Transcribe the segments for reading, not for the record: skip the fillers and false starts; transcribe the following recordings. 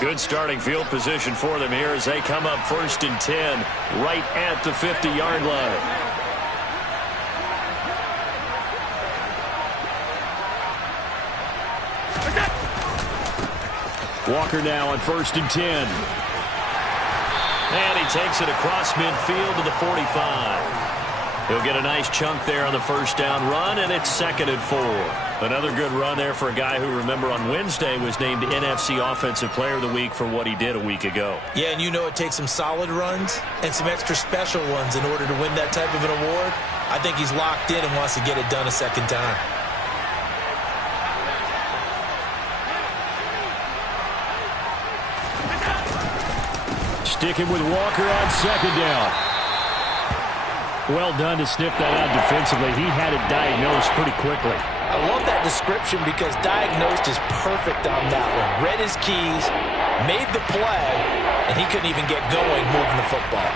Good starting field position for them here as they come up 1st and 10 right at the 50-yard line. Walker now on 1st and 10. And he takes it across midfield to the 45. He'll get a nice chunk there on the first down run, and it's 2nd and 4. Another good run there for a guy who, remember, on Wednesday was named NFC Offensive Player of the Week for what he did a week ago. Yeah, and you know it takes some solid runs and some extra special ones in order to win that type of an award. I think he's locked in and wants to get it done a second time. Sticking with Walker on 2nd down. Well done to sniff that out defensively. He had it diagnosed pretty quickly. I love that description because diagnosed is perfect on that one. Read his keys, made the play, and he couldn't even get going moving the football.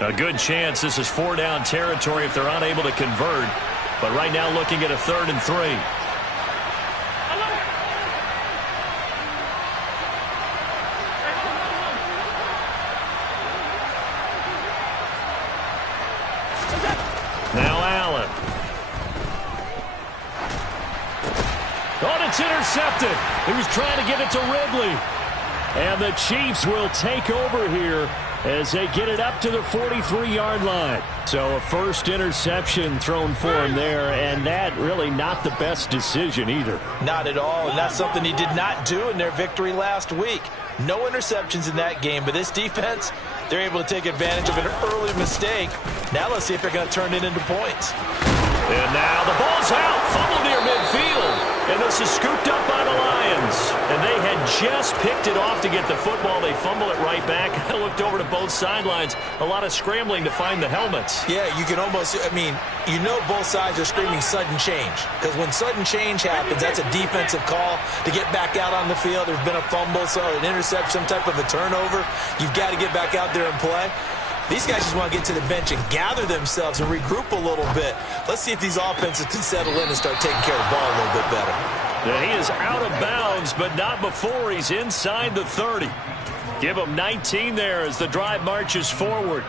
A good chance this is 4-down territory if they're unable to convert. But right now looking at a 3rd and 3. Now Allen. Oh, it's intercepted. He was trying to get it to Ridley. And the Chiefs will take over here as they get it up to the 43-yard line. So a first interception thrown for him there, and that really not the best decision either. Not at all, and that's something he did not do in their victory last week. No interceptions in that game, but this defense, they're able to take advantage of an early mistake. Now let's see if they're going to turn it into points. And now the ball's out, fumble near midfield. And this is scooped up by the Lions. And they had just picked it off to get the football. They fumble it right back. I looked over to both sidelines. A lot of scrambling to find the helmets. Yeah, you can almost, you know both sides are screaming sudden change. Because when sudden change happens, that's a defensive call to get back out on the field. There's been a fumble, so an interception, some type of a turnover. You've got to get back out there and play. These guys just want to get to the bench and gather themselves and regroup a little bit. Let's see if these offenses can settle in and start taking care of the ball a little bit better. Yeah, he is out of bounds, but not before he's inside the 30. Give him 19 there as the drive marches forward.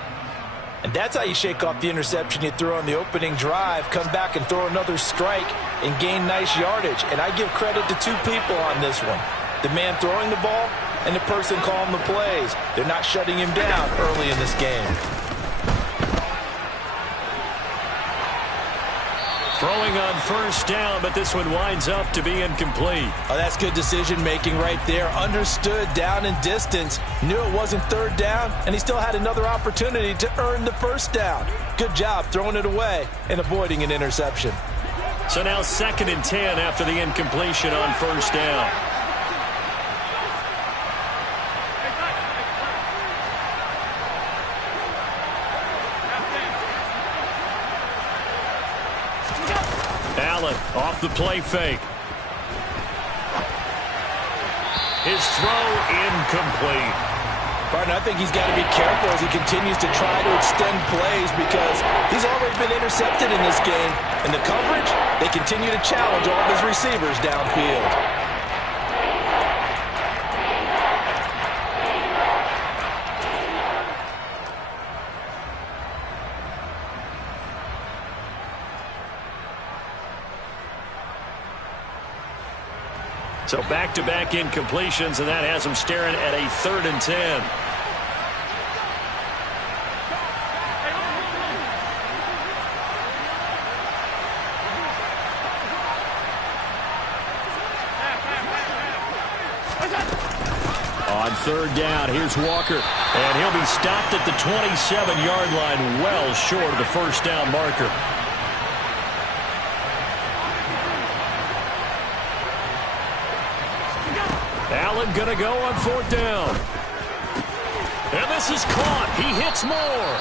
And that's how you shake off the interception you threw on the opening drive, come back and throw another strike and gain nice yardage. And I give credit to two people on this one. The man throwing the ball and the person calling the plays. They're not shutting him down early in this game. Throwing on first down, but this one winds up to be incomplete. Oh, that's good decision-making right there. Understood down and distance. Knew it wasn't 3rd down, and he still had another opportunity to earn the first down. Good job throwing it away and avoiding an interception. So now 2nd and 10 after the incompletion on first down. Allen off the play fake. His throw incomplete. Barton, I think he's got to be careful as he continues to try to extend plays because he's already been intercepted in this game. And the coverage, they continue to challenge all of his receivers downfield. So back-to-back incompletions, and that has him staring at a 3rd and 10. On 3rd down, here's Walker, and he'll be stopped at the 27-yard line, well short of the first down marker. Allen going to go on 4th down. And this is caught. He hits more.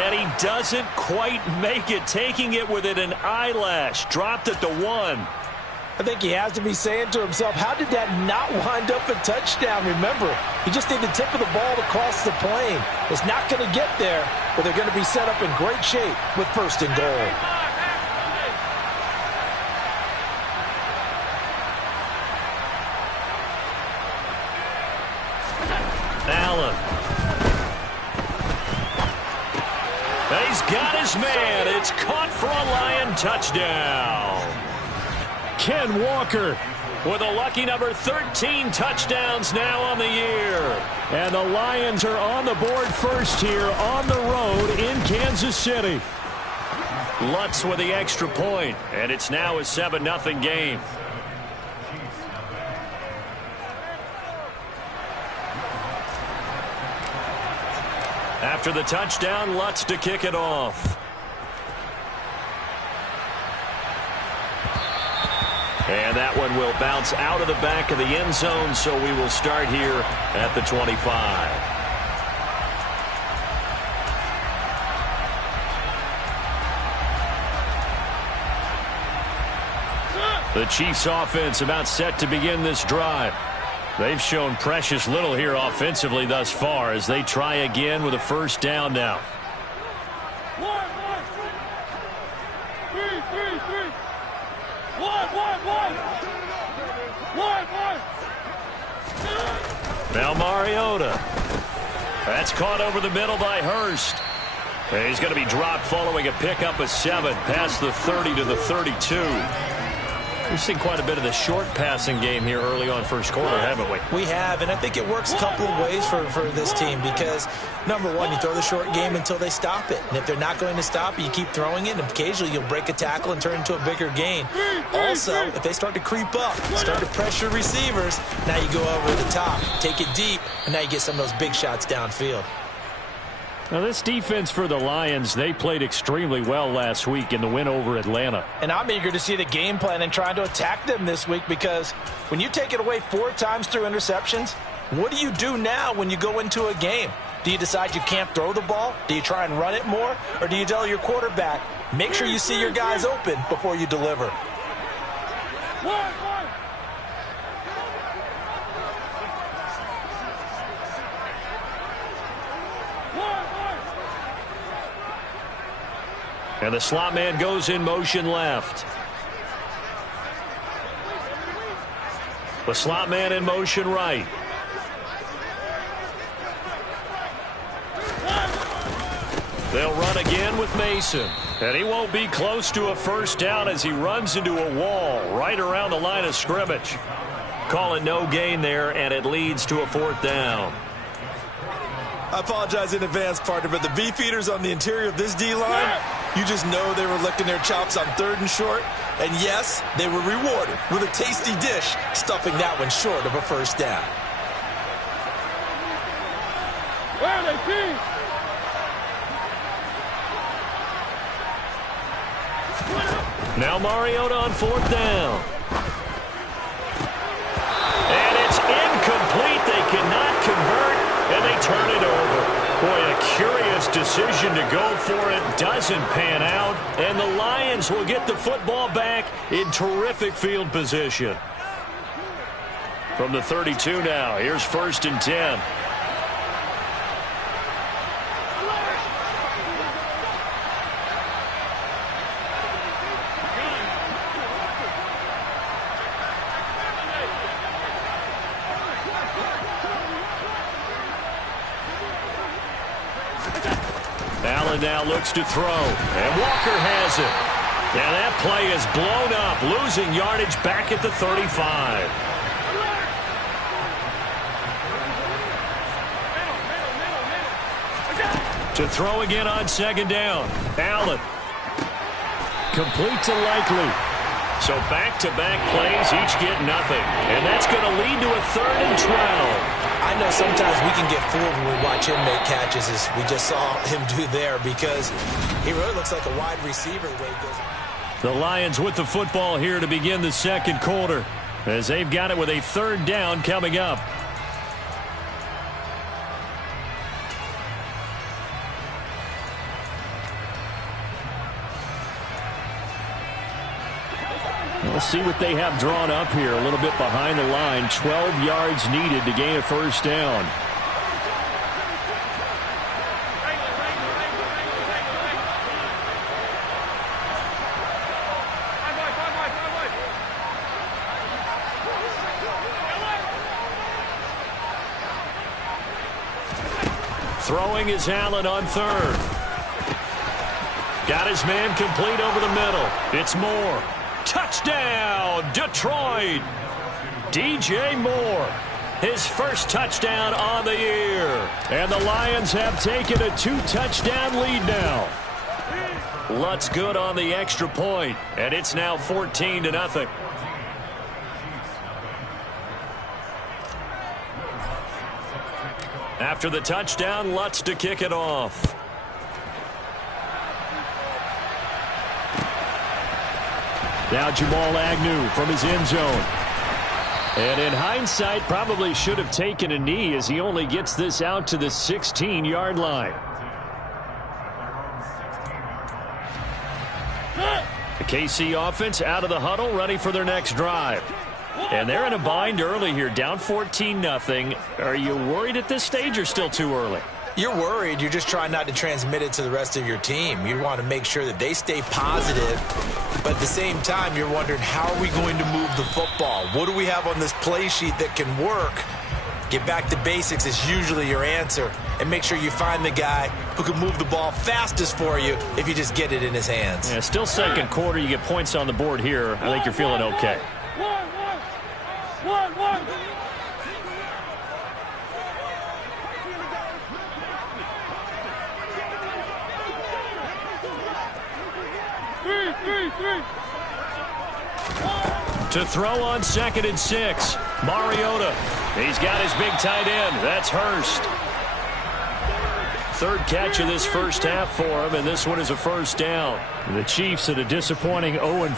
And he doesn't quite make it, taking it within an eyelash. Dropped at the 1. I think he has to be saying to himself, how did that not wind up a touchdown? Remember, he just need the tip of the ball to cross the plane. It's not going to get there, but they're going to be set up in great shape with 1st and goal. Allen. He's got his man. It's caught for a Lion touchdown. Ken Walker with a lucky number 13 touchdowns now on the year. And the Lions are on the board first here on the road in Kansas City. Lutz with the extra point, and it's now a 7-0 game. After the touchdown, Lutz to kick it off. And that one will bounce out of the back of the end zone, so we will start here at the 25. The Chiefs offense about set to begin this drive. They've shown precious little here offensively thus far as they try again with a 1st down now. Now Mariota. That's caught over the middle by Hurst. And he's going to be dropped following a pickup of 7 past the 30 to the 32. We've seen quite a bit of the short passing game here early on 1st quarter, haven't we? We have, and I think it works a couple of ways for this team because, number one, you throw the short game until they stop it. And if they're not going to stop it, you keep throwing it, and occasionally you'll break a tackle and turn into a bigger gain. Also, if they start to creep up, start to pressure receivers, now you go over the top, take it deep, and now you get some of those big shots downfield. Now, this defense for the Lions, they played extremely well last week in the win over Atlanta. And I'm eager to see the game plan and trying to attack them this week because when you take it away 4 times through interceptions, what do you do now when you go into a game? Do you decide you can't throw the ball? Do you try and run it more? Or do you tell your quarterback, make sure you see your guys open before you deliver? And the slot man goes in motion left. The slot man in motion right. They'll run again with Mason. And he won't be close to a 1st down as he runs into a wall right around the line of scrimmage. Calling no gain there, and it leads to a 4th down. I apologize in advance, partner, but the beefeaters on the interior of this D-line, you just know they were licking their chops on 3rd and short. And yes, they were rewarded with a tasty dish, stuffing that one short of a 1st down. Where are they, Pete? Now Mariota on 4th down. And it's incomplete. They cannot convert. And they turn it over. Boy, a curious decision to go for it. Doesn't pan out. And the Lions will get the football back in terrific field position. From the 32 now, here's 1st and 10. Allen now looks to throw, and Walker has it. And that play is blown up, losing yardage back at the 35. To throw again on 2nd down. Allen. Complete to Likely. So back-to-back plays, each get nothing. And that's going to lead to a 3rd and 12. I know sometimes we can get fooled when we watch him make catches, as we just saw him do there, because he really looks like a wide receiver the way he goes. The Lions with the football here to begin the 2nd quarter, as they've got it with a 3rd down coming up. Let's see what they have drawn up here. A little bit behind the line. 12 yards needed to gain a first down. Throwing is Allen on third. Got his man complete over the middle. It's Moore. Touchdown, Detroit. DJ Moore, his first touchdown on the year. And the Lions have taken a 2-touchdown lead now. Lutz good on the extra point, and it's now 14-0. After the touchdown, Lutz to kick it off. Now Jamal Agnew from his end zone. And in hindsight, probably should have taken a knee as he only gets this out to the 16-yard line. The KC offense out of the huddle, ready for their next drive. And they're in a bind early here, down 14-0. Are you worried at this stage or still too early? You're worried. You're just trying not to transmit it to the rest of your team. You want to make sure that they stay positive. But at the same time, you're wondering, how are we going to move the football? What do we have on this play sheet that can work? Get back to basics is usually your answer. And make sure you find the guy who can move the ball fastest for you if you just get it in his hands. Yeah, still second quarter. You get points on the board here. I think you're feeling okay. One. 3. To throw on 2nd and 6. Mariota. He's got his big tight end. That's Hurst. Third catch of this first half for him, and this one is a first down. The Chiefs at a disappointing 0-4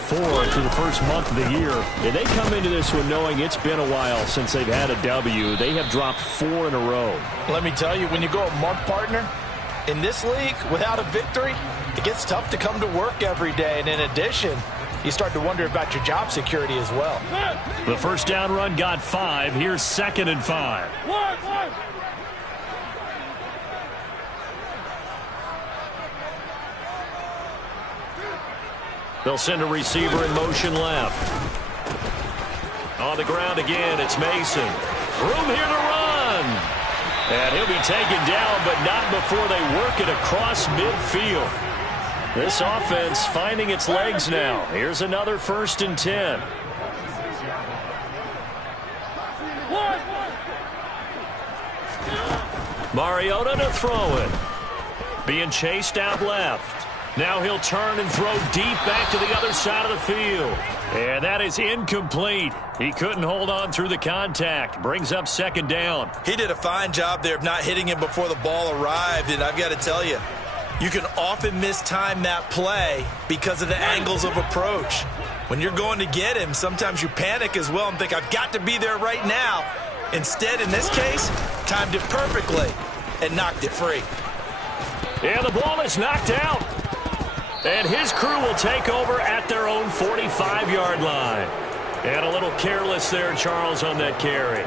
through the first month of the year. And they come into this one knowing it's been a while since they've had a W. They have dropped 4 in a row. Let me tell you, when you go a month partner, in this league, without a victory, it gets tough to come to work every day. And in addition, you start to wonder about your job security as well. The first down run got 5. Here's 2nd and 5. One. They'll send a receiver in motion left. On the ground again, it's Mason. Room here to run. And he'll be taken down, but not before they work it across midfield. This offense finding its legs now. Here's another 1st and 10. Mariota to throw it. Being chased out left. Now he'll turn and throw deep back to the other side of the field. And that is incomplete. He couldn't hold on through the contact. Brings up 2nd down. He did a fine job there of not hitting him before the ball arrived. And I've got to tell you, you can often mistime that play because of the angles of approach. When you're going to get him, sometimes you panic as well and think, I've got to be there right now. Instead, in this case, timed it perfectly and knocked it free. And the ball is knocked out. And his crew will take over at their own 45-yard line. And a little careless there, Charles, on that carry.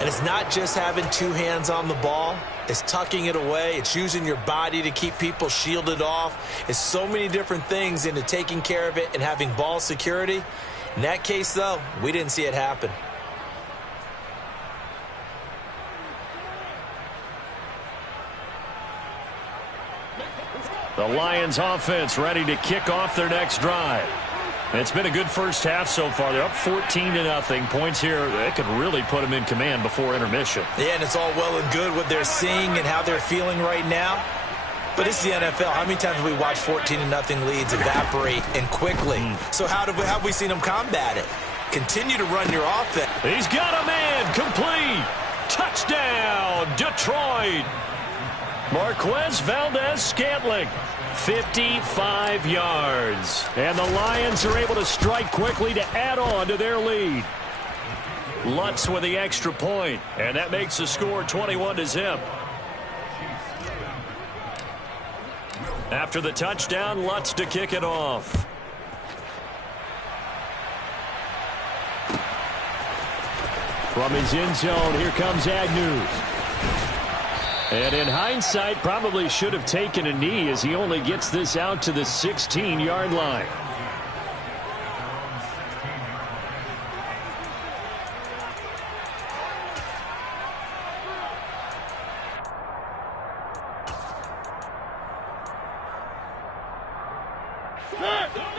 And it's not just having 2 hands on the ball. It's tucking it away. It's using your body to keep people shielded off. It's so many different things into taking care of it and having ball security. In that case, though, we didn't see it happen. The Lions offense ready to kick off their next drive. It's been a good first half so far. They're up 14-0. Points here, that could really put them in command before intermission. Yeah, and it's all well and good what they're seeing and how they're feeling right now. But it's the NFL. How many times have we watched 14-0 leads evaporate and quickly? So how have we seen them combat it? Continue to run your offense. He's got a man complete. Touchdown, Detroit. Marquez Valdez-Scantling, 55 yards. And the Lions are able to strike quickly to add on to their lead. Lutz with the extra point, and that makes the score 21-0. After the touchdown, Lutz to kick it off. From his end zone, here comes Agnew. And in hindsight, probably should have taken a knee as he only gets this out to the 16-yard line.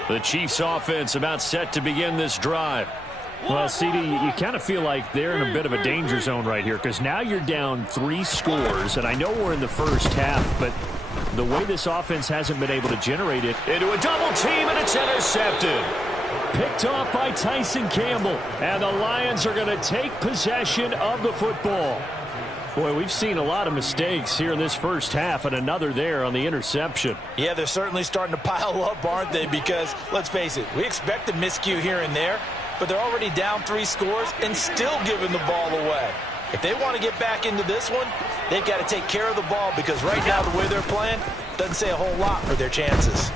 The Chiefs offense about set to begin this drive. Well, CD, you kind of feel like they're in a bit of a danger zone right here because now you're down 3 scores, and I know we're in the first half, but the way this offense hasn't been able to generate it into a double team, and it's intercepted. Picked off by Tyson Campbell, and the Lions are going to take possession of the football. Boy, we've seen a lot of mistakes here in this first half, and another there on the interception. Yeah, they're certainly starting to pile up, aren't they? Because, let's face it, we expect a miscue here and there, but they're already down 3 scores and still giving the ball away. If they want to get back into this one, they've got to take care of the ball because right now the way they're playing doesn't say a whole lot for their chances.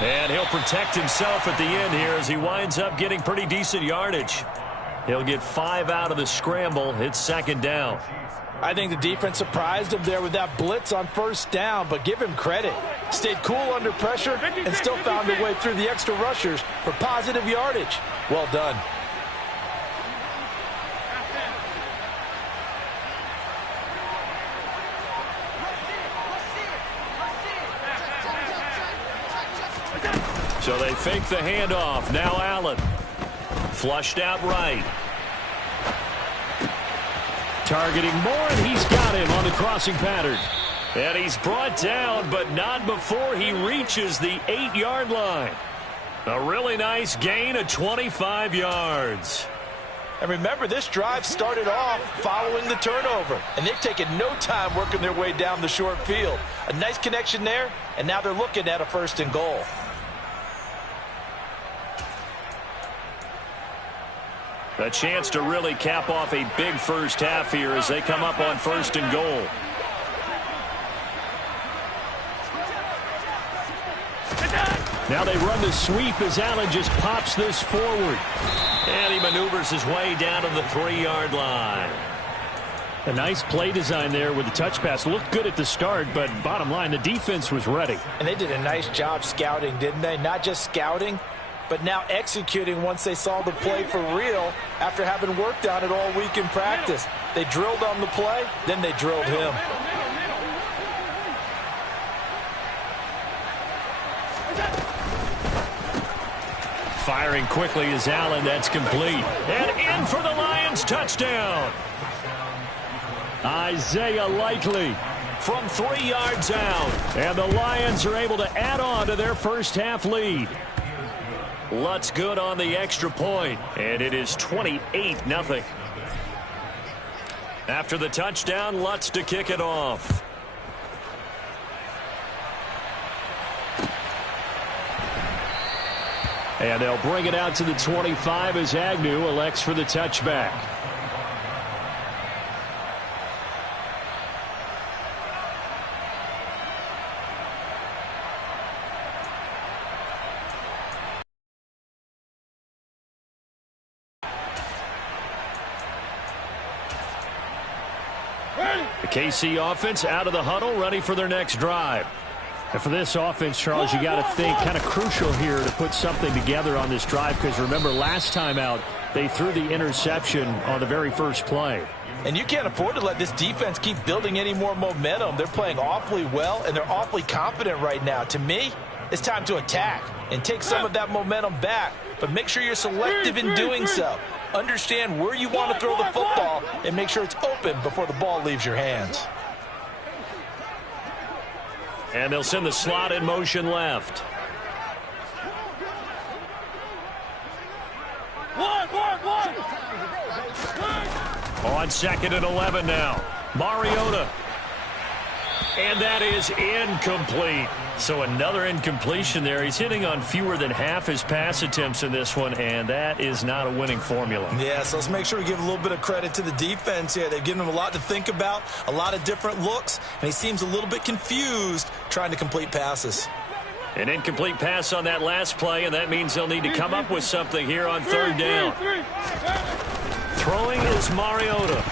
And he'll protect himself at the end here as he winds up getting pretty decent yardage. He'll get 5 out of the scramble. It's second down. I think the defense surprised him there with that blitz on first down, but give him credit. Stayed cool under pressure and still found a way through the extra rushers for positive yardage. Well done. So they fake the handoff. Now Allen. Flushed out right. Targeting Moore, and he's got him on the crossing pattern. And he's brought down, but not before he reaches the 8-yard line. A really nice gain of 25 yards. And remember, this drive started off following the turnover, and they've taken no time working their way down the short field. A nice connection there, and now they're looking at a 1st and goal. A chance to really cap off a big first half here as they come up on 1st and goal. Now they run the sweep as Allen just pops this forward. And he maneuvers his way down to the 3-yard line. A nice play design there with the touch pass. Looked good at the start, but bottom line, the defense was ready. And they did a nice job scouting, didn't they? Not just scouting, but now executing once they saw the play for real after having worked on it all week in practice. They drilled on the play, then they drilled him. Firing quickly is Allen. That's complete. And in for the Lions touchdown. Isaiah Likely from 3 yards out. And the Lions are able to add on to their first half lead. Lutz good on the extra point, and it is 28-0. After the touchdown, Lutz to kick it off. And they'll bring it out to the 25 as Agnew elects for the touchback. The KC offense out of the huddle, ready for their next drive. And for this offense, Charles, you got to think kind of crucial here to put something together on this drive because remember last time out they threw the interception on the very first play. And you can't afford to let this defense keep building any more momentum. They're playing awfully well, and they're awfully confident right now. To me, it's time to attack and take some of that momentum back, but make sure you're selective in doing so. Understand where you want to throw the football and make sure it's open before the ball leaves your hands. And they'll send the slot in motion left. On 2nd and 11 now. Mariota. And that is incomplete. So another incompletion there. He's hitting on fewer than half his pass attempts in this one, and that is not a winning formula. Yeah, so let's make sure we give a little bit of credit to the defense here. They've given him a lot to think about, a lot of different looks, and he seems a little bit confused trying to complete passes. An incomplete pass on that last play, and that means they'll need to come up with something here on third down. Throwing is Mariota.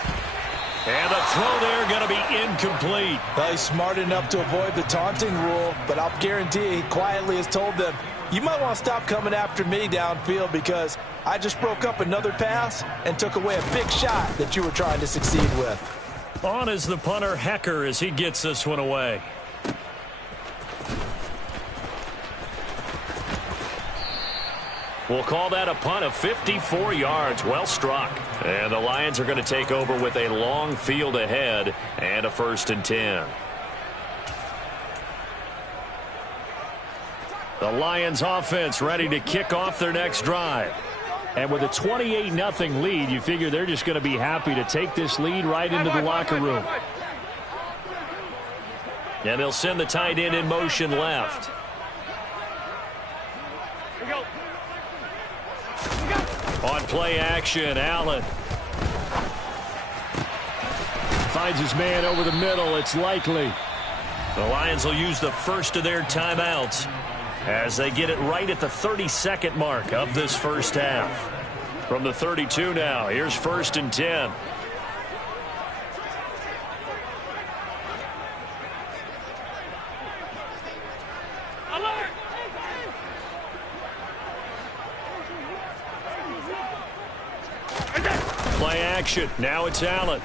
And the throw there going to be incomplete. Well, he's smart enough to avoid the taunting rule, but I'll guarantee he quietly has told them, you might want to stop coming after me downfield because I just broke up another pass and took away a big shot that you were trying to succeed with. On is the punter, Hecker, as he gets this one away. We'll call that a punt of 54 yards. Well struck. And the Lions are going to take over with a long field ahead and a 1st and 10. The Lions offense ready to kick off their next drive. And with a 28-0 lead, you figure they're just going to be happy to take this lead right into the locker room. And they'll send the tight end in motion left. On play action, Allen. Finds his man over the middle. It's Likely. The Lions will use the first of their timeouts as they get it right at the 32nd mark of this first half. From the 32 now, here's 1st and 10. Play action. Now it's Allen.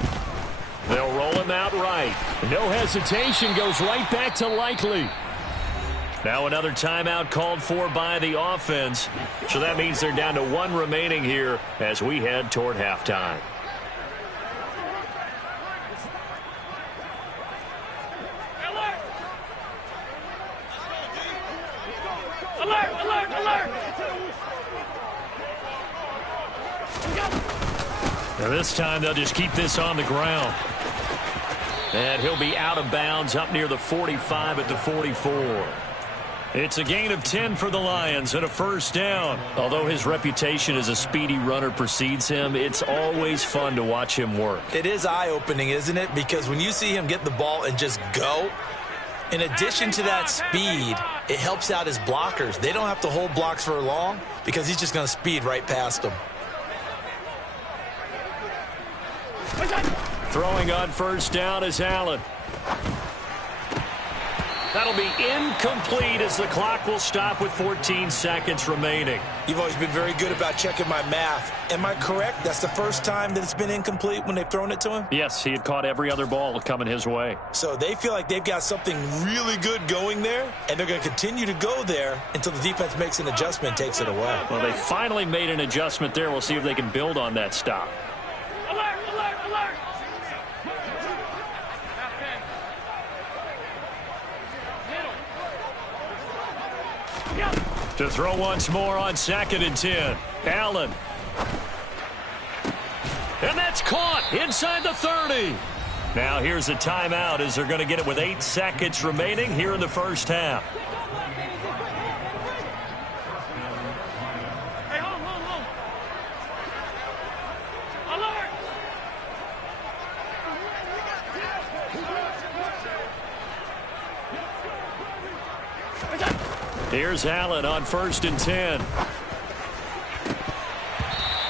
They'll roll him out right. No hesitation. Goes right back to Likely. Now another timeout called for by the offense. So that means they're down to 1 remaining here as we head toward halftime. Now this time they'll just keep this on the ground. And he'll be out of bounds up near the 45 at the 44. It's a gain of 10 for the Lions and a 1st down. Although his reputation as a speedy runner precedes him, it's always fun to watch him work. It is eye-opening, isn't it? Because when you see him get the ball and just go, in addition to that speed, it helps out his blockers. They don't have to hold blocks for long because he's just going to speed right past them. Throwing on 1st down is Allen. That'll be incomplete as the clock will stop with 14 seconds remaining. You've always been very good about checking my math. Am I correct? That's the first time that it's been incomplete when they've thrown it to him? Yes, he had caught every other ball coming his way. So they feel like they've got something really good going there, and they're going to continue to go there until the defense makes an adjustment and takes it away. Well, they finally made an adjustment there. We'll see if they can build on that stop. Alert, alert, alert. To throw once more on 2nd and 10. Allen. And that's caught inside the 30. Now here's a timeout as they're going to get it with 8 seconds remaining here in the first half. Hey, hold on. Alert. Here's Allen on 1st and 10.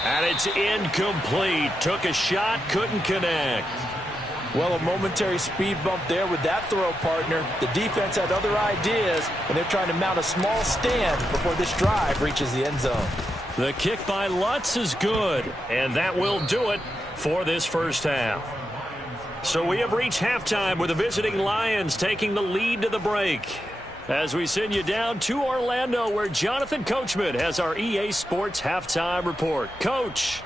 And it's incomplete. Took a shot, couldn't connect. Well, a momentary speed bump there with that throw, partner. The defense had other ideas, and they're trying to mount a small stand before this drive reaches the end zone. The kick by Lutz is good, and that will do it for this first half. So we have reached halftime with the visiting Lions taking the lead to the break. As we send you down to Orlando, where Jonathan Coachman has our EA Sports Halftime Report. Coach.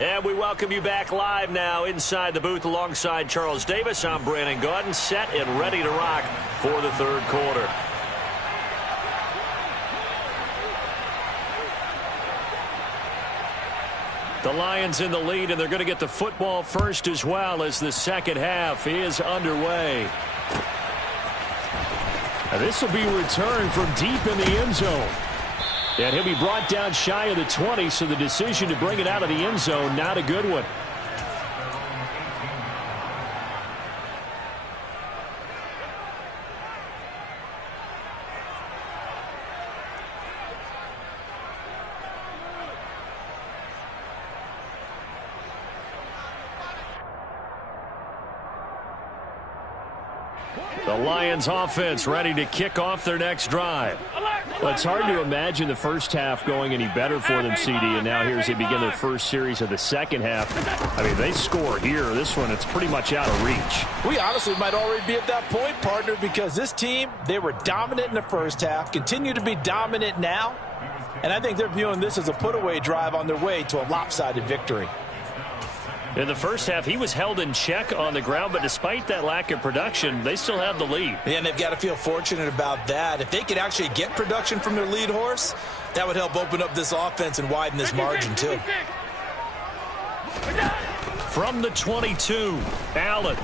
And we welcome you back live now inside the booth alongside Charles Davis. I'm Brandon Gaudin, set and ready to rock for the third quarter. The Lions in the lead, and they're going to get the football first as well as the second half is underway. Now this will be returned from deep in the end zone. And he'll be brought down shy of the 20, so the decision to bring it out of the end zone, not a good one. The Lions offense ready to kick off their next drive. Well, it's hard to imagine the first half going any better for them, CD, and now here as they begin their first series of the second half. I mean, they score here. This one, it's pretty much out of reach. We honestly might already be at that point, partner, because this team, they were dominant in the first half, continue to be dominant now, and I think they're viewing this as a put-away drive on their way to a lopsided victory. In the first half, he was held in check on the ground, but despite that lack of production, they still have the lead. And they've got to feel fortunate about that. If they could actually get production from their lead horse, that would help open up this offense and widen this margin too. From the 22, Allen.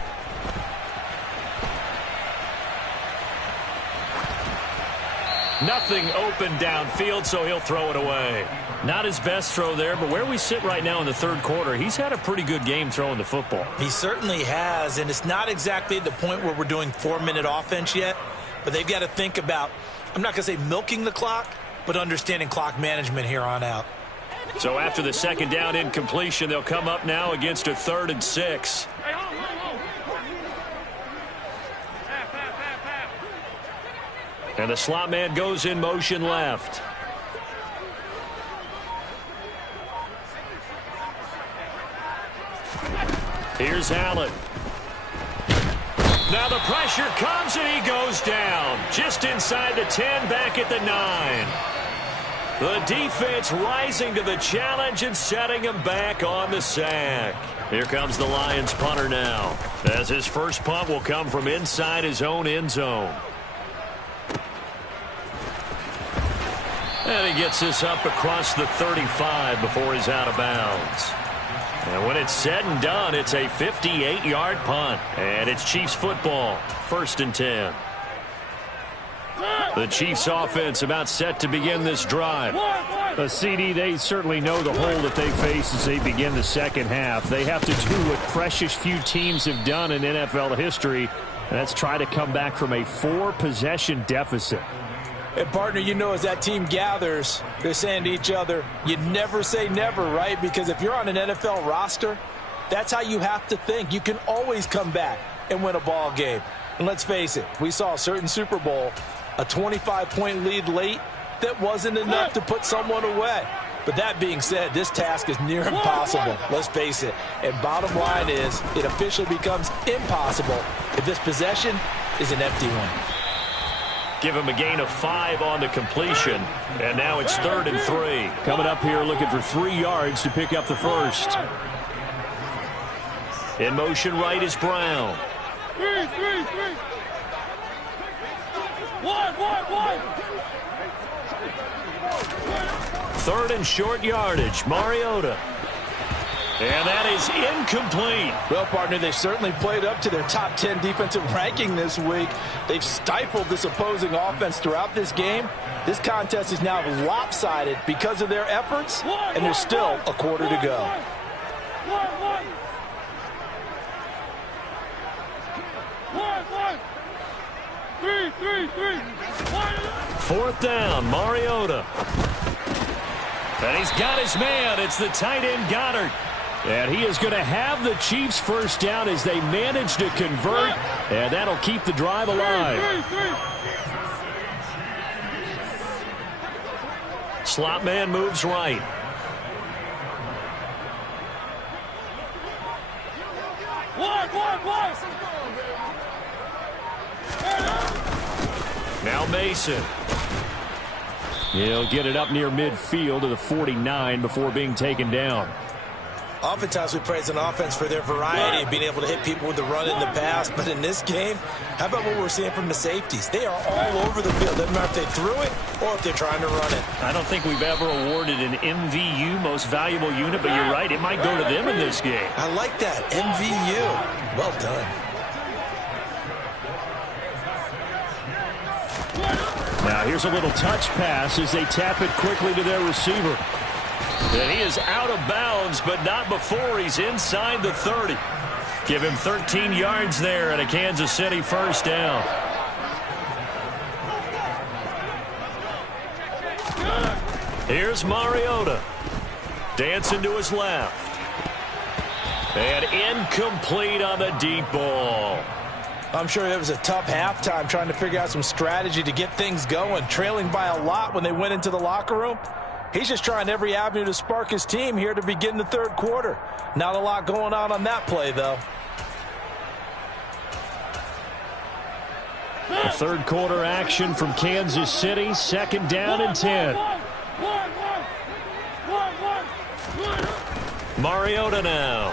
Nothing open downfield, so he'll throw it away. Not his best throw there, but where we sit right now in the third quarter, he's had a pretty good game throwing the football. He certainly has, and it's not exactly at the point where we're doing 4-minute offense yet, but they've got to think about, I'm not going to say milking the clock, but understanding clock management here on out. So after the second down incompletion, they'll come up now against a 3rd and 6. And the slot man goes in motion left. Here's Allen. Now the pressure comes and he goes down. Just inside the 10, back at the 9. The defense rising to the challenge and setting him back on the sack. Here comes the Lions punter now, as his first punt will come from inside his own end zone. And he gets this up across the 35 before he's out of bounds. And when it's said and done, it's a 58-yard punt. And it's Chiefs football, 1st and 10. The Chiefs offense about set to begin this drive. CD, they certainly know the hole that they face as they begin the second half. They have to do what precious few teams have done in NFL history, and that's try to come back from a 4-possession deficit. And, partner, you know, as that team gathers, they're saying to each other, you never say never, right? Because if you're on an NFL roster, that's how you have to think. You can always come back and win a ball game. And let's face it, we saw a certain Super Bowl, a 25-point lead late, that wasn't enough to put someone away. But that being said, this task is near impossible. Let's face it. And bottom line is, it officially becomes impossible if this possession is an empty one. Give him a gain of 5 on the completion. And now it's 3rd and 3. Coming up here looking for 3 yards to pick up the first. In motion right is Brown. 3rd and short yardage. Mariota. And that is incomplete. Well, partner, they've certainly played up to their top 10 defensive ranking this week. They've stifled this opposing offense throughout this game. This contest is now lopsided because of their efforts, and there's still a quarter to go. 4th down, Mariota. And he's got his man. It's the tight end, Goddard. And he is going to have the Chiefs first down as they manage to convert, and that'll keep the drive alive. Slot man moves right. Now Mason. He'll get it up near midfield to the 49 before being taken down. Oftentimes we praise an offense for their variety of being able to hit people with the run in the pass. But in this game, how about what we're seeing from the safeties? They are all over the field. Doesn't matter if they threw it or if they're trying to run it. I don't think we've ever awarded an MVU, most valuable unit, but you're right. It might go to them in this game. I like that. MVU. Well done. Now here's a little touch pass as they tap it quickly to their receiver. And he is out of bounds, but not before he's inside the 30. Give him 13 yards there and a Kansas City first down. Here's Mariota. Dancing to his left. And incomplete on the deep ball. I'm sure it was a tough halftime trying to figure out some strategy to get things going, trailing by a lot when they went into the locker room. He's just trying every avenue to spark his team here to begin the third quarter. Not a lot going on that play, though. A third quarter action from Kansas City. 2nd down and 10. Mariota now.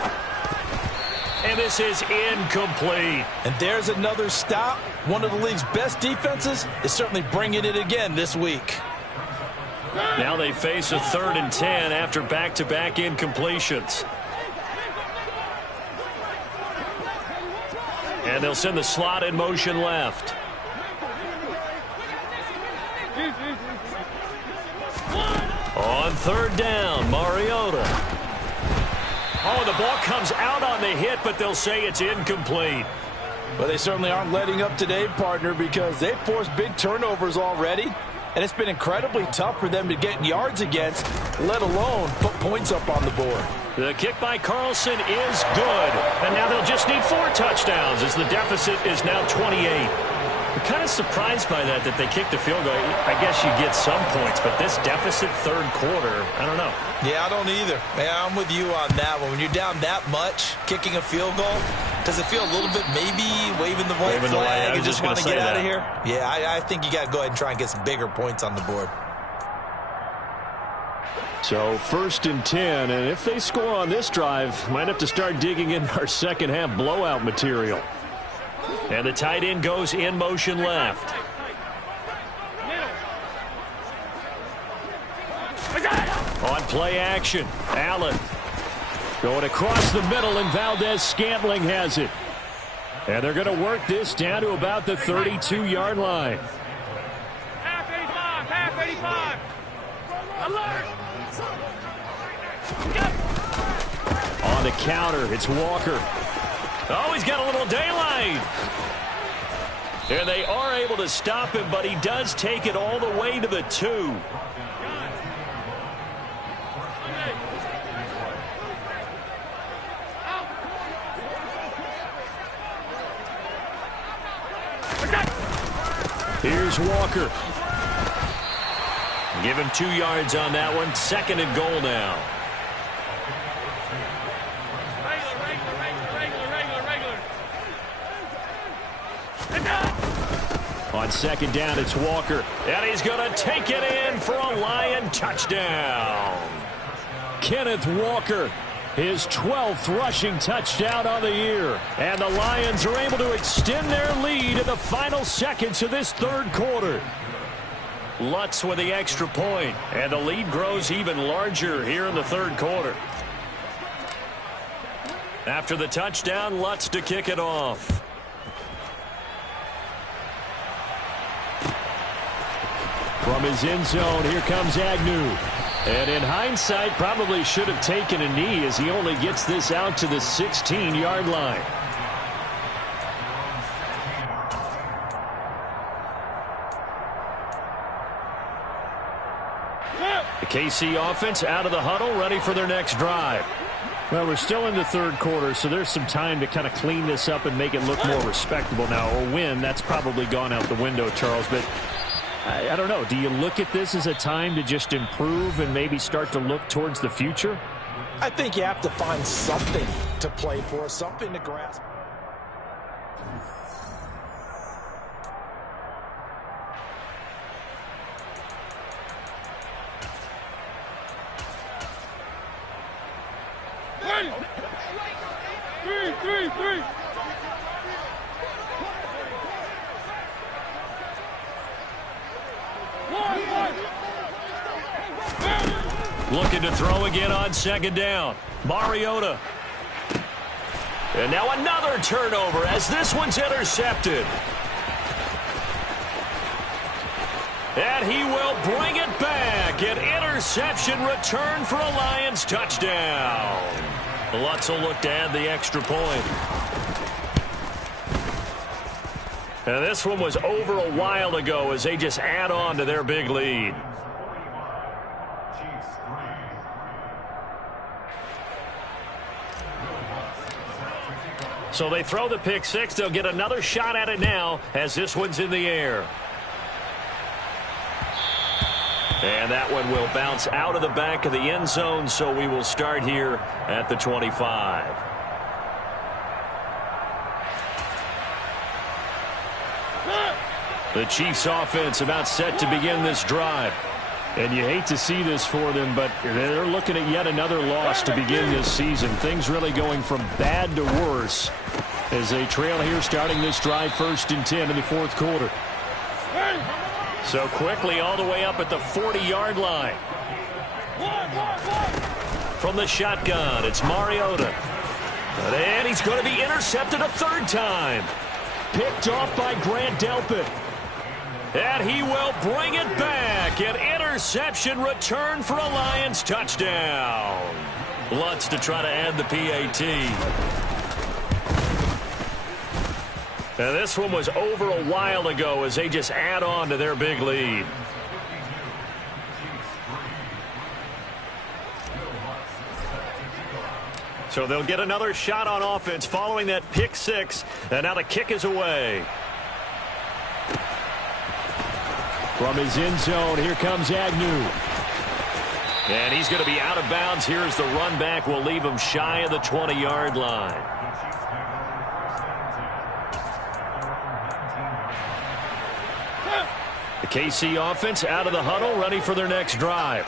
And this is incomplete. And there's another stop. One of the league's best defenses is certainly bringing it again this week. Now they face a 3rd and 10 after back-to-back incompletions. And they'll send the slot in motion left. On 3rd down, Mariota. Oh, the ball comes out on the hit, but they'll say it's incomplete. Well, they certainly aren't letting up today, partner, because they've forced big turnovers already. And it's been incredibly tough for them to get yards against, let alone put points up on the board. The kick by Carlson is good. And now they'll just need 4 touchdowns as the deficit is now 28. I'm kind of surprised by that they kicked the field goal. I guess you get some points, but this deficit 3rd quarter, I don't know. Yeah, I don't either. Yeah, I'm with you on that one. When you're down that much, kicking a field goal, does it feel a little bit maybe waving the white flag and just want to get out of here? Yeah, I think you got to go ahead and try and get some bigger points on the board. So 1st and 10, and if they score on this drive, might have to start digging in our second half blowout material. And the tight end goes in motion left. On play action, Allen going across the middle, and Valdez-Scantling has it. And they're going to work this down to about the 32-yard line. Half 85. Alert. On the counter, it's Walker. Oh, he's got a little daylight. And they are able to stop him, but he does take it all the way to the 2. Here's Walker. Give him 2 yards on that one. 2nd and goal now. On 2nd down, it's Walker. And he's going to take it in for a Lion touchdown. Kenneth Walker, his 12th rushing touchdown on the year. And the Lions are able to extend their lead in the final seconds of this 3rd quarter. Lutz with the extra point, and the lead grows even larger here in the 3rd quarter. After the touchdown, Lutz to kick it off. From his end zone, here comes Agnew. And in hindsight, probably should have taken a knee as he only gets this out to the 16-yard line. The KC offense out of the huddle, ready for their next drive. Well, we're still in the 3rd quarter, so there's some time to kind of clean this up and make it look more respectable now. Or win, that's probably gone out the window, Charles. But I don't know. Do you look at this as a time to just improve and maybe start to look towards the future? I think you have to find something to play for, something to grasp. Three. Looking to throw again on 2nd down. Mariota. And now another turnover as this one's intercepted. And he will bring it back. An interception return for a Lions touchdown. Lutz will look to add the extra point. And this one was over a while ago as they just add on to their big lead. So they throw the pick six. They'll get another shot at it now as this one's in the air. And that one will bounce out of the back of the end zone, so we will start here at the 25. The Chiefs offense about set to begin this drive. And you hate to see this for them, but they're looking at yet another loss to begin this season. Things really going from bad to worse as they trail here starting this drive 1st and 10 in the 4th quarter. So quickly all the way up at the 40-yard line. From the shotgun, it's Mariota. And he's going to be intercepted a 3rd time. Picked off by Grant Delpit. And he will bring it back. An interception return for a Lions touchdown. Lutz to try to add the PAT. Now this one was over a while ago as they just add on to their big lead. So they'll get another shot on offense following that pick six. And now the kick is away. From his end zone, here comes Agnew. And he's going to be out of bounds. Here's the run back. Will leave him shy of the 20-yard line. The KC offense out of the huddle, ready for their next drive.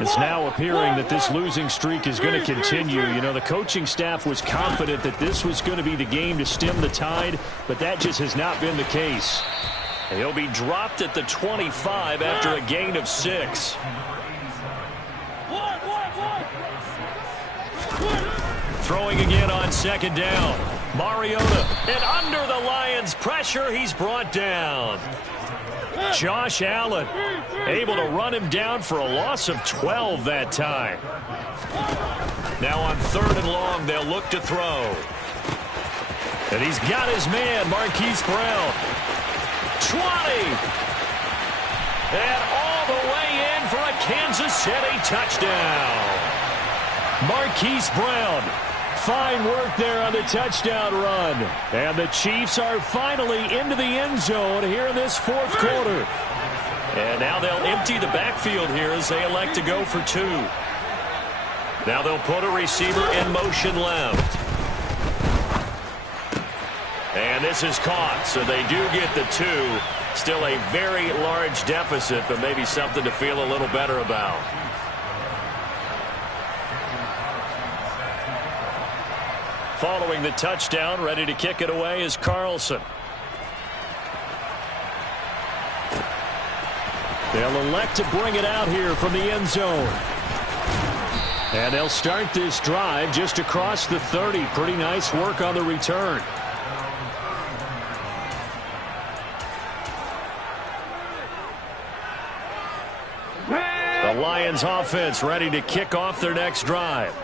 It's now appearing that this losing streak is going to continue. You know, the coaching staff was confident that this was going to be the game to stem the tide, but that just has not been the case. He'll be dropped at the 25 after a gain of 6. Throwing again on 2nd down. Mariota, and under the Lions' pressure, he's brought down. Josh Allen able to run him down for a loss of 12 that time. Now on 3rd and long, they'll look to throw. And he's got his man, Marquise Brown. 20. And all the way in for a Kansas City touchdown. Marquise Brown. Fine work there on the touchdown run. And the Chiefs are finally into the end zone here in this 4th quarter. And now they'll empty the backfield here as they elect to go for 2. Now they'll put a receiver in motion left. And this is caught, so they do get the 2. Still a very large deficit, but maybe something to feel a little better about. Following the touchdown, ready to kick it away is Carlson. They'll elect to bring it out here from the end zone. And they'll start this drive just across the 30. Pretty nice work on the return. The Lions offense ready to kick off their next drive.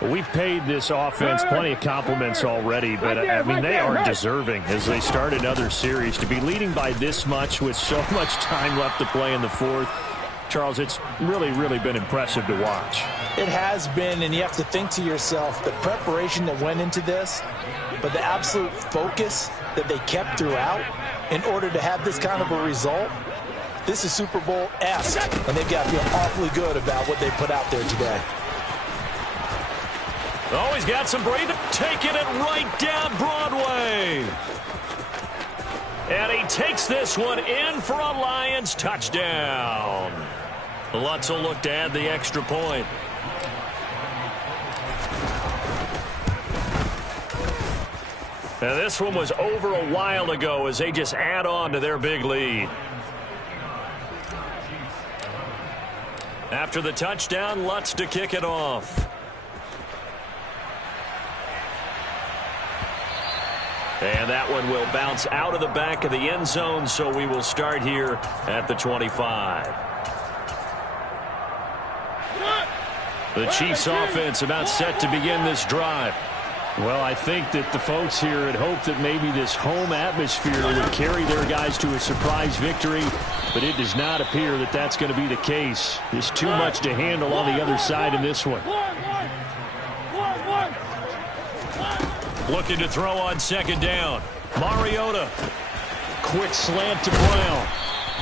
We've paid this offense plenty of compliments already, but I mean, they are deserving as they start another series. To be leading by this much with so much time left to play in the 4th, Charles, it's really been impressive to watch. It has been, and you have to think to yourself the preparation that went into this, but the absolute focus that they kept throughout in order to have this kind of a result. This is Super Bowl-esque, and they've got to feel awfully good about what they put out there today. Oh, he's got some breathing. Taking it right down Broadway. And he takes this one in for a Lions touchdown. Lutz will look to add the extra point. Now this one was over a while ago as they just add on to their big lead. After the touchdown, Lutz to kick it off. And that one will bounce out of the back of the end zone, so we will start here at the 25. The Chiefs offense about set to begin this drive. Well, I think that the folks here had hoped that maybe this home atmosphere would carry their guys to a surprise victory, but it does not appear that that's going to be the case. There's too much to handle on the other side in this one. Looking to throw on second down. Mariota. Quick slant to Brown.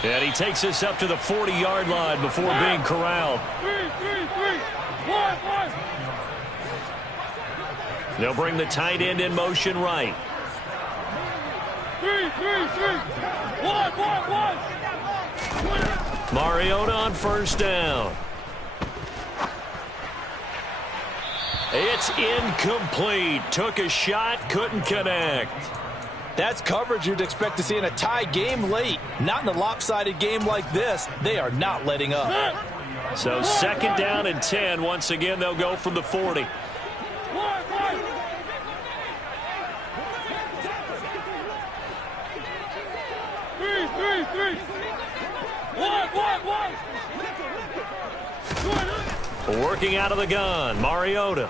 And he takes us up to the 40-yard line before being corralled. 3, 1. They'll bring the tight end in motion right. 3, 1. Mariota on first down. It's incomplete. Took a shot, couldn't connect. That's coverage you'd expect to see in a tie game late. Not in a lopsided game like this. They are not letting up. So second down and 10. Once again, they'll go from the 40. 1. 3. 1. Working out of the gun, Mariota.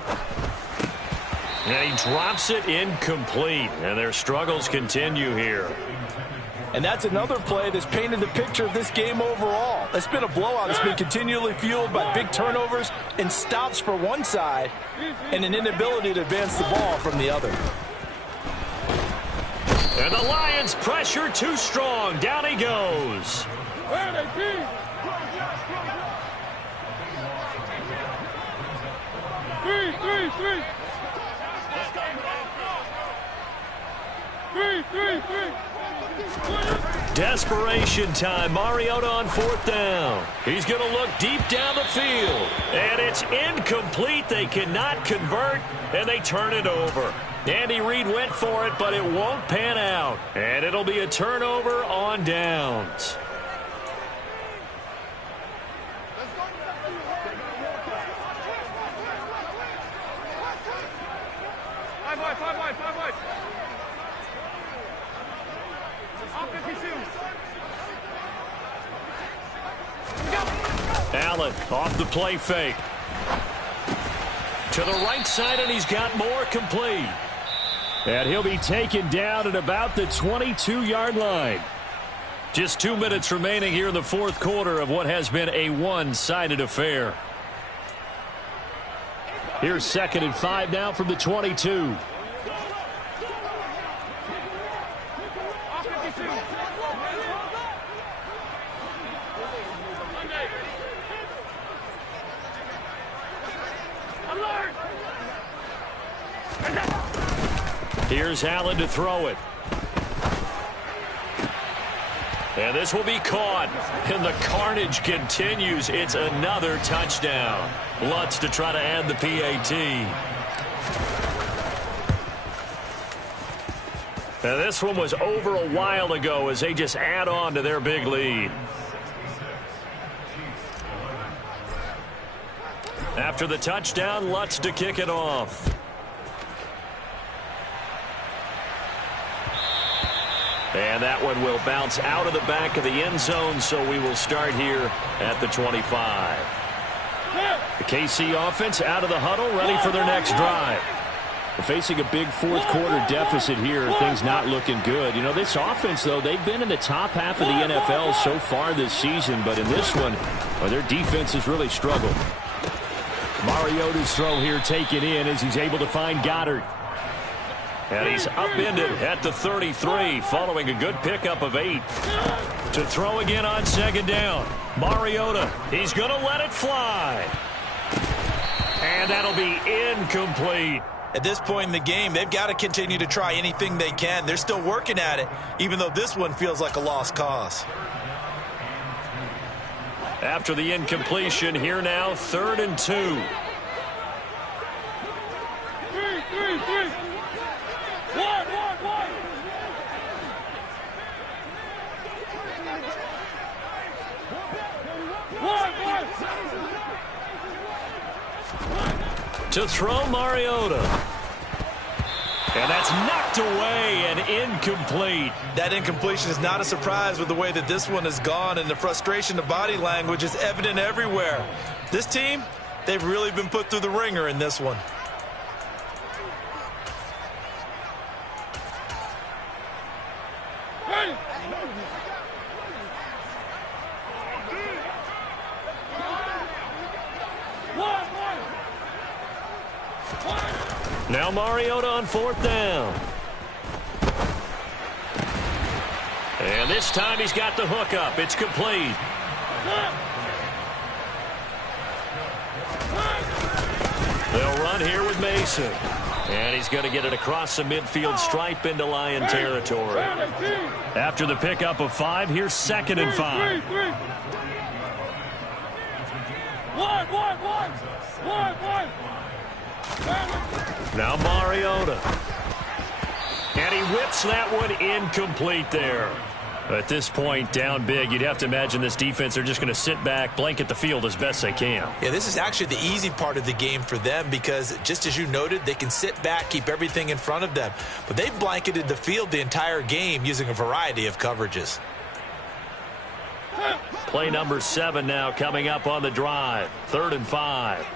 And he drops it incomplete. And their struggles continue here. And that's another play that's painted the picture of this game overall. It's been a blowout. It's been continually fueled by big turnovers and stops for one side and an inability to advance the ball from the other. And the Lions pressure too strong. Down he goes. 3. Desperation time. Mariota on fourth down. He's going to look deep down the field. And it's incomplete. They cannot convert, and they turn it over. Andy Reid went for it, but it won't pan out. And it'll be a turnover on downs. Allen off the play fake. To the right side, and he's got more complete. And he'll be taken down at about the 22-yard line. Just 2 minutes remaining here in the fourth quarter of what has been a one-sided affair. Here's 2nd and 5 now from the 22. Here's Allen to throw it. And this will be caught. And the carnage continues. It's another touchdown. Lutz to try to add the PAT. Now this one was over a while ago as they just add on to their big lead. After the touchdown, Lutz to kick it off. And that one will bounce out of the back of the end zone, so we will start here at the 25. The KC offense out of the huddle, ready for their next drive. They're facing a big fourth quarter deficit here. Things not looking good. You know, this offense, though, they've been in the top half of the NFL so far this season, but in this one, well, their defense has really struggled. Mariota's throw here taken in as he's able to find Goddard. And he's upended at the 33 following a good pickup of 8. To throw again on second down. Mariota, he's going to let it fly. And that'll be incomplete. At this point in the game, they've got to continue to try anything they can. They're still working at it, even though this one feels like a lost cause. After the incompletion, here now, 3rd and 2. 3. 1. To throw Mariota. And that's knocked away and incomplete. That incompletion is not a surprise with the way that this one has gone, and the frustration of body language is evident everywhere. This team, they've really been put through the ringer in this one. Now Mariota on 4th down. And this time he's got the hook up. It's complete. They'll run here with Mason. And he's going to get it across the midfield stripe into Lion territory. After the pickup of 5, here's 2nd and 5. Now Mariota. And he whips that one incomplete there. At this point, down big, you'd have to imagine this defense are just going to sit back, blanket the field as best they can. Yeah, this is actually the easy part of the game for them because, just as you noted, they can sit back, keep everything in front of them. But they've blanketed the field the entire game using a variety of coverages. Play number 7 now coming up on the drive. 3rd and 5.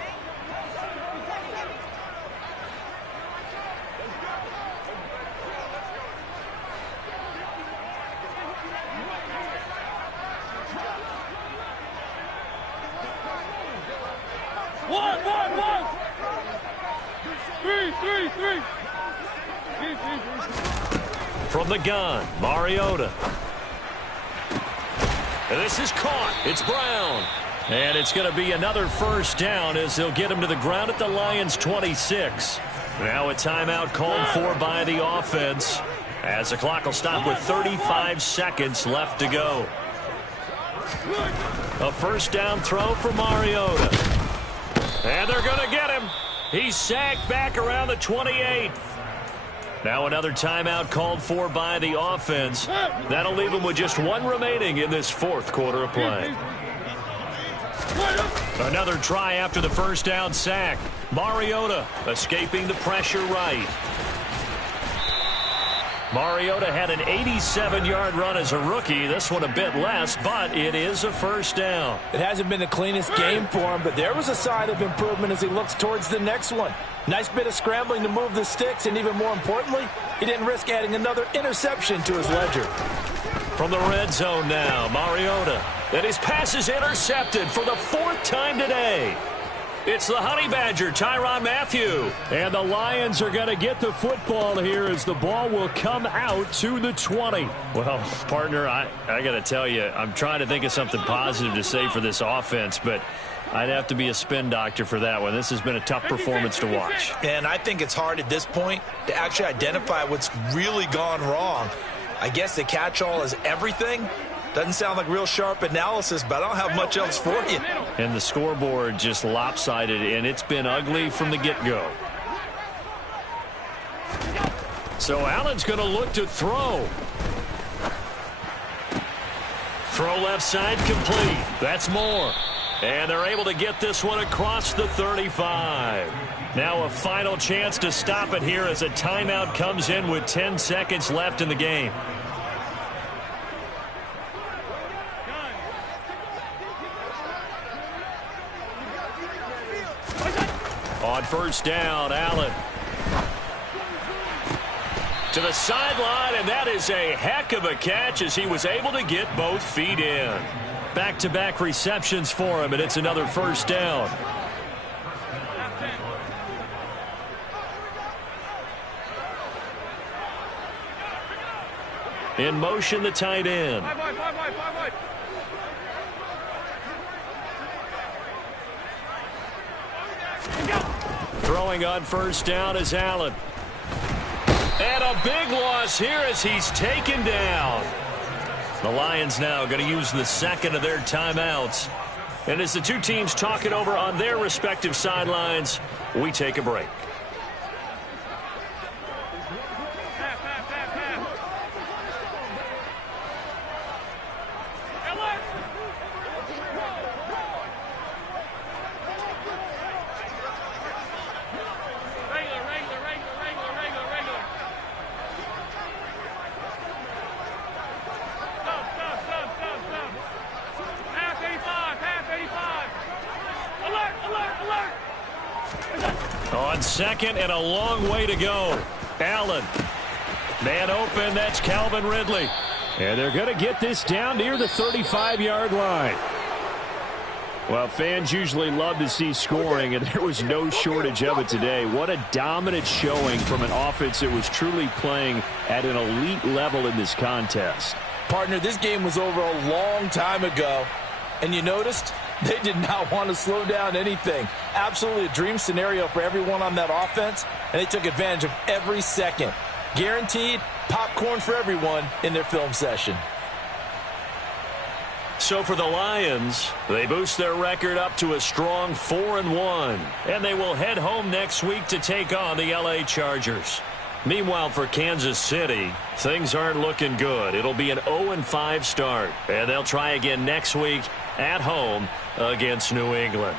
From the gun, Mariota. And this is caught. It's Brown. And it's going to be another 1st down as they'll get him to the ground at the Lions' 26. Now a timeout called for by the offense as the clock will stop with 35 seconds left to go. A 1st down throw for Mariota. And they're going to get him. He's sacked back around the 28. Now another timeout called for by the offense. That'll leave them with just 1 remaining in this 4th quarter of play. Another try after the 1st down sack. Mariota escaping the pressure right. Mariota had an 87-yard run as a rookie. This one a bit less, but it is a 1st down. It hasn't been the cleanest game for him, but there was a sign of improvement as he looks towards the next one. Nice bit of scrambling to move the sticks, and even more importantly, he didn't risk adding another interception to his ledger. From the red zone now, Mariota. And his pass is intercepted for the 4th time today. It's the Honey Badger, Tyrann Mathieu. And the Lions are going to get the football here as the ball will come out to the 20. Well, partner, I got to tell you, I'm trying to think of something positive to say for this offense, but I'd have to be a spin doctor for that one. This has been a tough performance to watch. And I think it's hard at this point to actually identify what's really gone wrong. I guess the catch-all is everything. Doesn't sound like real sharp analysis, but I don't have much else for you. And the scoreboard just lopsided, and it's been ugly from the get-go. So Allen's going to look to throw. Throw left side complete. That's Moore. And they're able to get this one across the 35. Now a final chance to stop it here as a timeout comes in with 10 seconds left in the game. On 1st down, Allen. To the sideline, and that is a heck of a catch as he was able to get both feet in. Back-to-back receptions for him, and it's another 1st down. In motion, the tight end. Throwing on 1st down is Allen. And a big loss here as he's taken down. The Lions now going to use the 2nd of their timeouts. And as the two teams talk it over on their respective sidelines, we take a break. On 2nd and a long way to go. Allen. Man open, that's Calvin Ridley. And they're going to get this down near the 35-yard line. Well, fans usually love to see scoring, and there was no shortage of it today. What a dominant showing from an offense that was truly playing at an elite level in this contest. Partner, this game was over a long time ago, and you noticed they did not want to slow down anything. Absolutely a dream scenario for everyone on that offense, and they took advantage of every second. Guaranteed popcorn for everyone in their film session. So for the Lions, they boost their record up to a strong 4-1, and they will head home next week to take on the LA Chargers. Meanwhile, for Kansas City, things aren't looking good. It'll be an 0-5 start, and they'll try again next week at home against New England.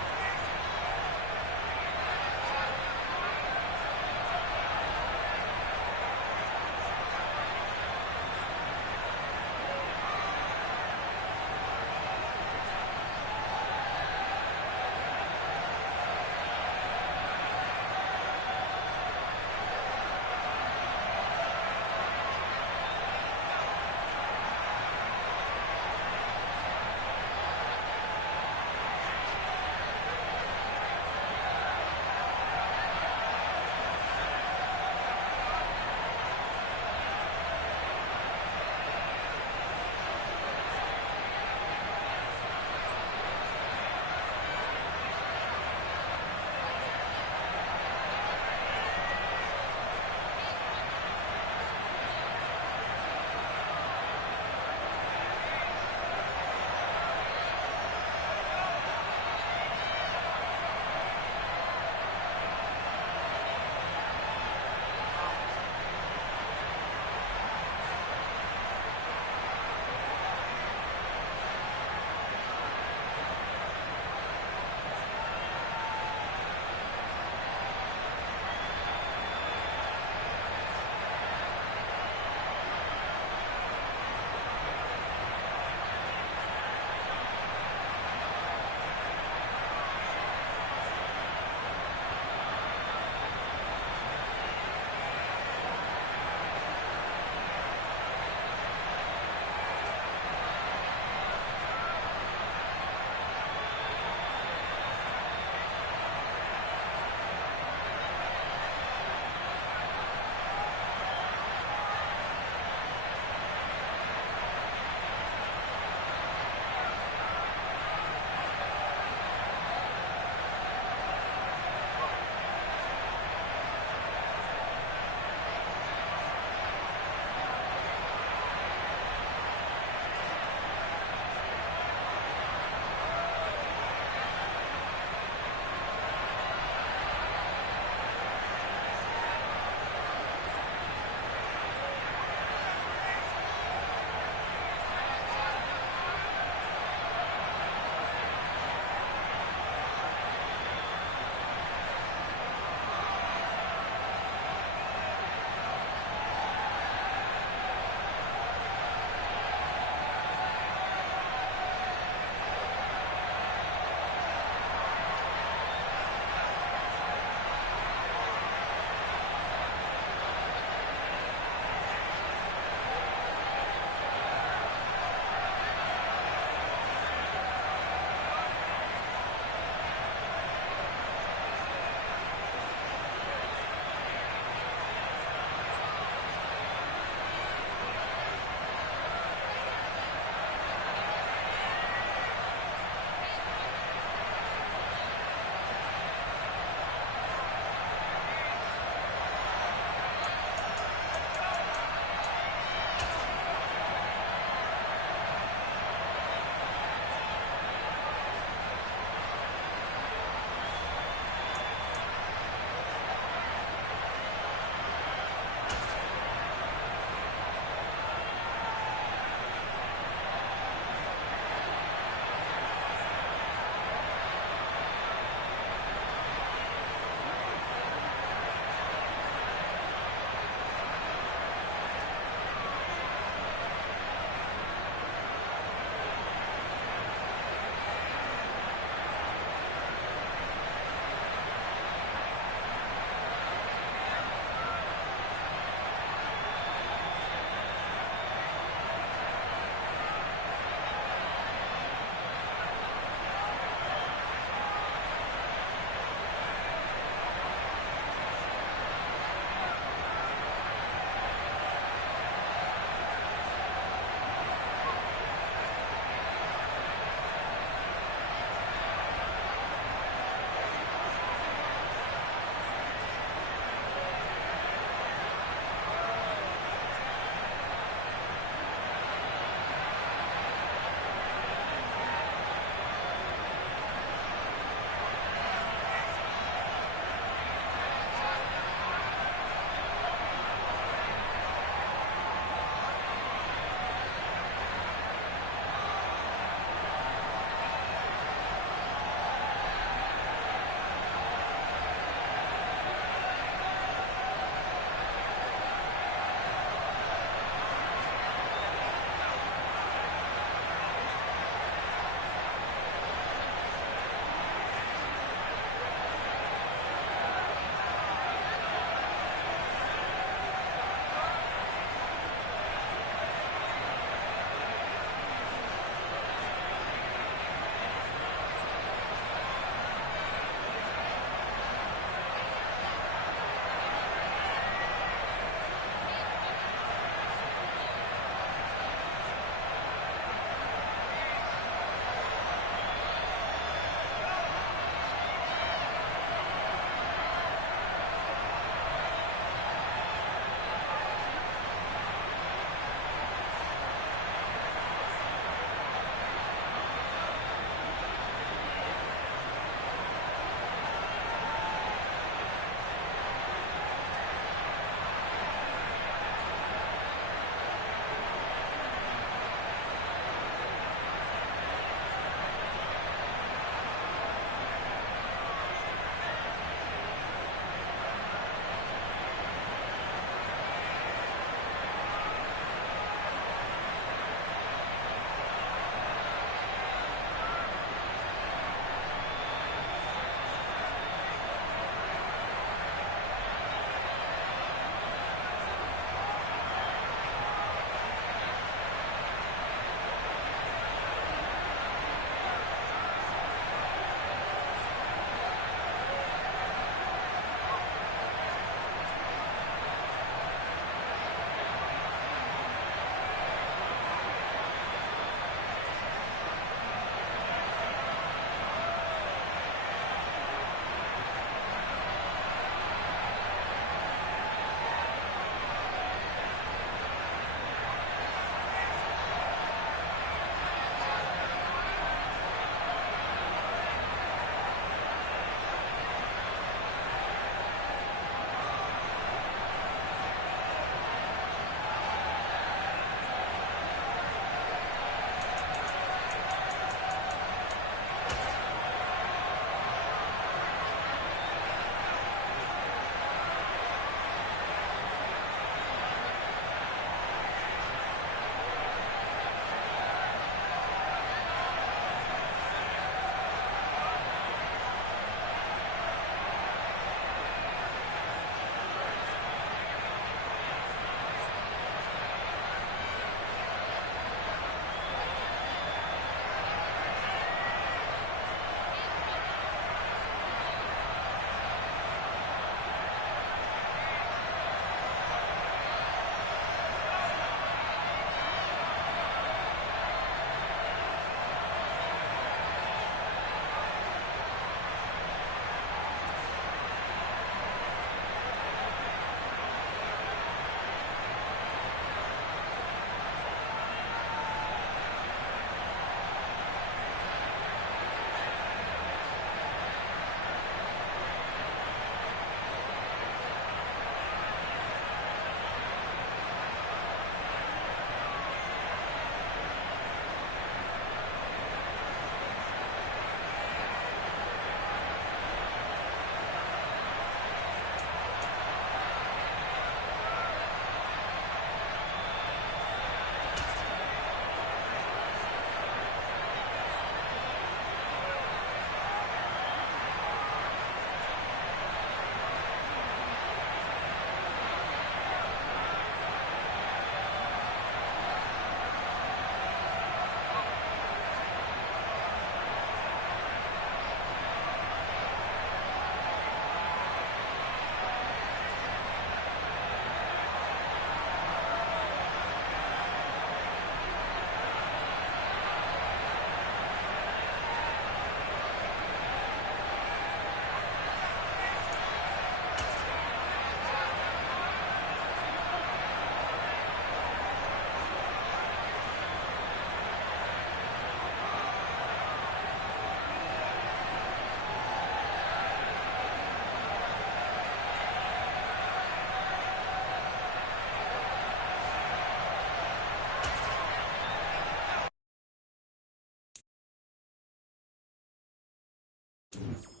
it.